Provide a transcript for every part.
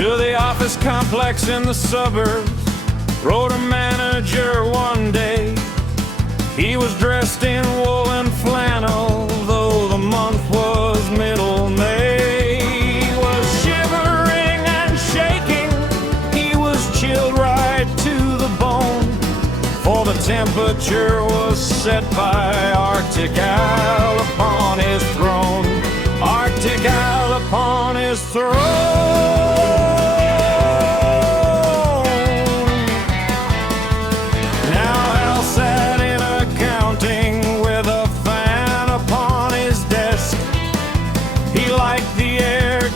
To the office complex in the suburbs rode a manager one day. He was dressed in wool and flannel, though the month was middle May. He was shivering and shaking, he was chilled right to the bone, for the temperature was set by Arctic Al upon his throne. Arctic Al upon his throne.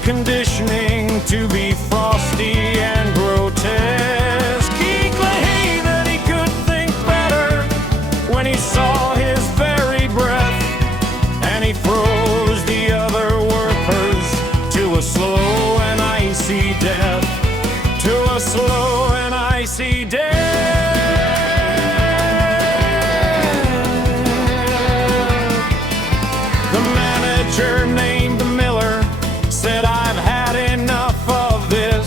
Conditioning to be frosty and grotesque. He claimed that he could think better when he saw his very breath, and he froze the other workers to a slow and icy death. To a slow and icy death. The manager named Miller said, "I've had enough of this.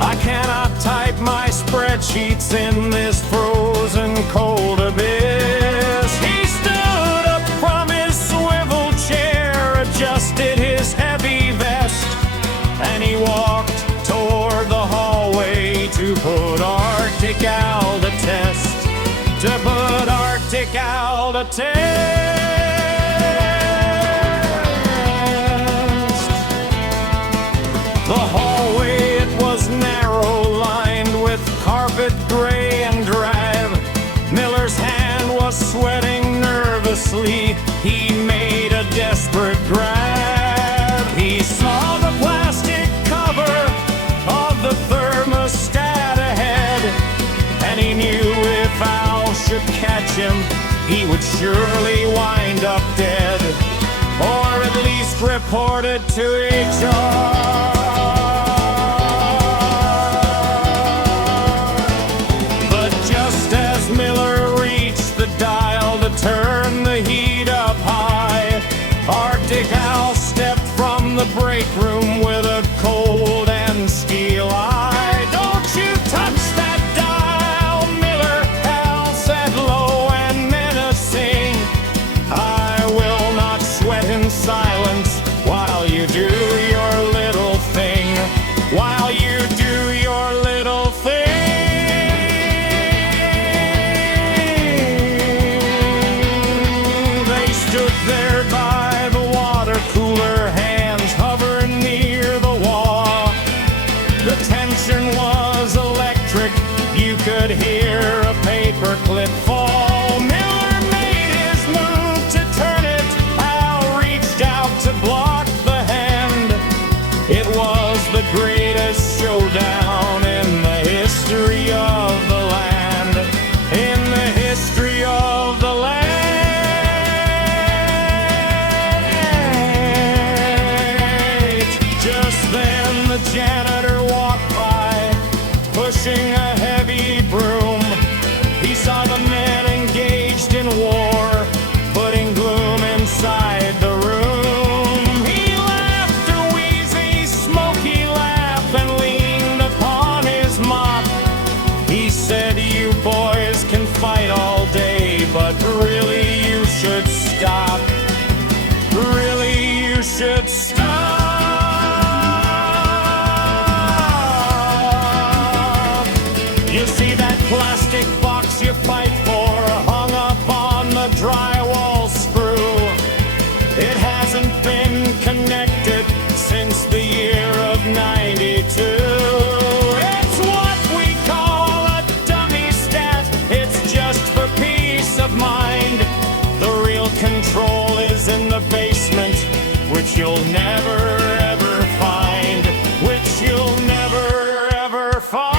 I cannot type my spreadsheets in this frozen cold abyss." He stood up from his swivel chair, adjusted his heavy vest, and he walked toward the hallway to put Arctic Al to test. To put Arctic Al to test. The hallway, it was narrow, lined with carpet gray and drab. Miller's hand was sweating nervously. He made a desperate grab. He saw the plastic cover of the thermostat ahead, and he knew if Al should catch him, he would surely wind up dead, or at least reported to HR. Turn the heat up high. Arctic Al stepped from the break room with a cold and steel eye. "Don't you touch that dial, Miller," Al said low and menacing. "I will not sweat in silence while you do your little thing. While you do your little thing." There by the water cooler, hands hovering near the wall. The tension was electric, you could hear a paperclip fall. Miller made his move to turn it. Al reached out to block the hand. It was the greatest showdown in the history of the land. In the history of the land. The janitor walked by, pushing a heavy broom. He saw the men engaged in war, putting gloom inside the room. He laughed a wheezy, smoky laugh and leaned upon his mop. He said, "You boys can fight all day, but really you should stop. Really you should stop. You see that plastic box you fight for, hung up on the drywall screw? It hasn't been connected since the year of '92. It's what we call a dummy stat. It's just for peace of mind. The real control is in the basement, which you'll never ever find. Which you'll never ever find.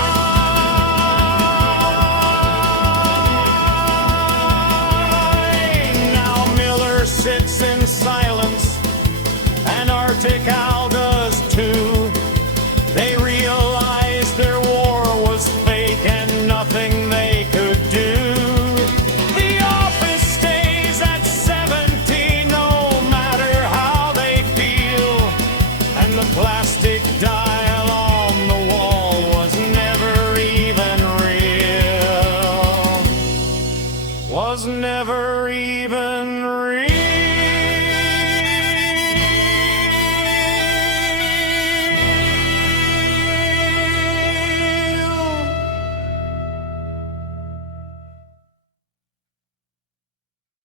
Sits in silence leaving.